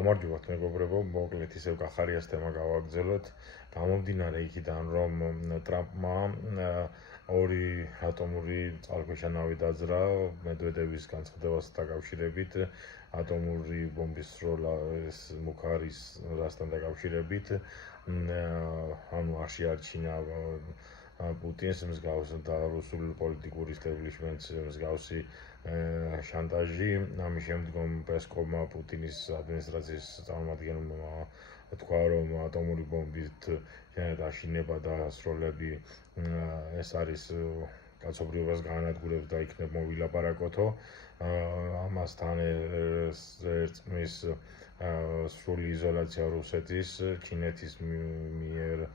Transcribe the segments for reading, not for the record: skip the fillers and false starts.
გამარჯობათ მეგობრებო, მოკლედ ისევ კახარიას თემა გავაგრძელოთ. გამომდინარე იქიდან, რომ ტრამპმა ორი ატომური წყალქვეშა ნავი დაძრა მედვედევის განცხადებასთან დაკავშირებით, ატომური ბომბის სროლის მუქარის რასთან დაკავშირებით, ანუ არ შეარჩინა პუტინს მსგავს და რუსულ პოლიტიკურ ისტაბლიშმენტს მსგავსი შანტაჟი. ამის შემდგომ პესკოვმა პუტინის ადმინისტრაციის წარმომადგენელმა თქვა, რომ ატომური ბომბით აშენება და ასროლები ეს არის კაცობრიობას გაანადგურებს და იქნებ მოვილაპარაკოთო. ამასთან ერწყმის სრული იზოლაცია რუსეთის, ჩინეთის მიერ,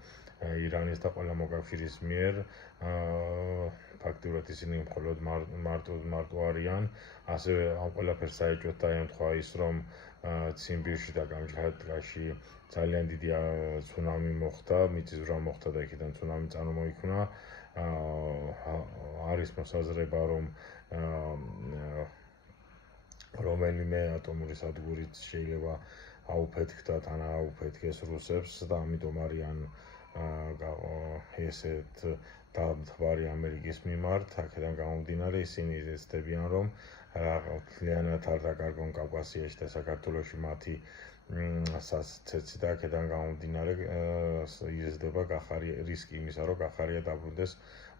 ირანის და ყველა მოკავშირის მიერ, ფაქტიურად ისინი მხოლოდ მარტო არიან. ასევე ამ ყველაფერს საეჭვოდ დაემთხვა ის, რომ ციმბირში და კამჩატკაში ძალიან დიდი ცუნამი მოხდა, მიწისძვრა მოხდა და იქიდან ცუნამი წარმოიქმნა. არის მოსაზრება, რომ რომელიმე ატომური სადგურით შეიძლება აუფეთქდათ ან აუფეთქეს რუსებს და ამიტომ არიან ესეთ დამთვარი ამერიკის მიმართ. აქედან გამომდინარე ისინი ეცდებიან, რომ მთლიანად არ დაკარგონ კავკასიაში და საქართველოში მათი სასცეცი და აქედან გამომდინარე იზრდება რისკი იმისა, რომ კახარია დაბრუნდეს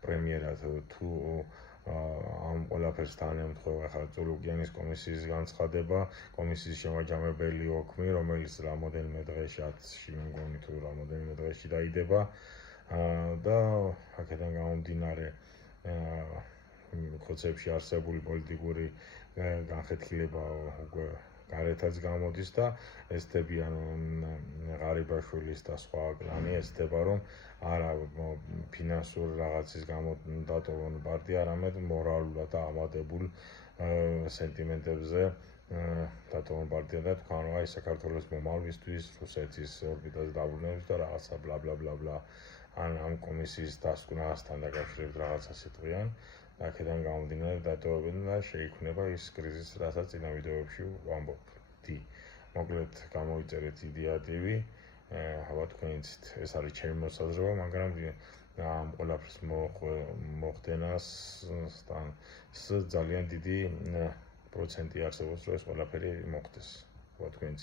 პრემიერად. თუ ამ ყველაფერს თან ემთხვევა ხა წულუკიანის კომისიის განცხადება, კომისიის შემაჯამებელი ოქმი, რომელიც რამოდენიმე დღეში 10-ში მე მგონი თუ რამოდენიმე დღეში დაიდება და აქედან გამომდინარე ხოცებში არსებული პოლიტიკური განხეთქილება უკვე გარეთაც გამოდის და ეცდებიან ღარიბაშვილის და სხვა კლანი ეცდება, რომ არა ფინანსურ რაღაცის გამო დატოვონ პარტია, არამედ მორალურად ამადებულ სენტიმენტებზე დატოვონ პარტია და თქვენ აი საქართველოს მომავლისთვის, რუსეთის ორბიტაზე დაბრუნების და რაღაცა ბლა ბლა ბლა ბლა ამ კომისიის დასკვნასთან დაკავშირებით რაღაცას იტყვიან. აქედან გამომდინარე დატოვებენ და შეიქმნება ის კრიზისი, რასაც წინა ვიდეოებში ვამბობდი. მოკლედ გამოიწერეთ იდეატივი, ალბათ თქვენიც ეს არის ჩემი მოსაზრება, მაგრამ ამ ყველაფრის მოხდენას ძალიან დიდი პროცენტი არსებობს, რომ ეს ყველაფერი მოხდეს. ალბათ თქვენიც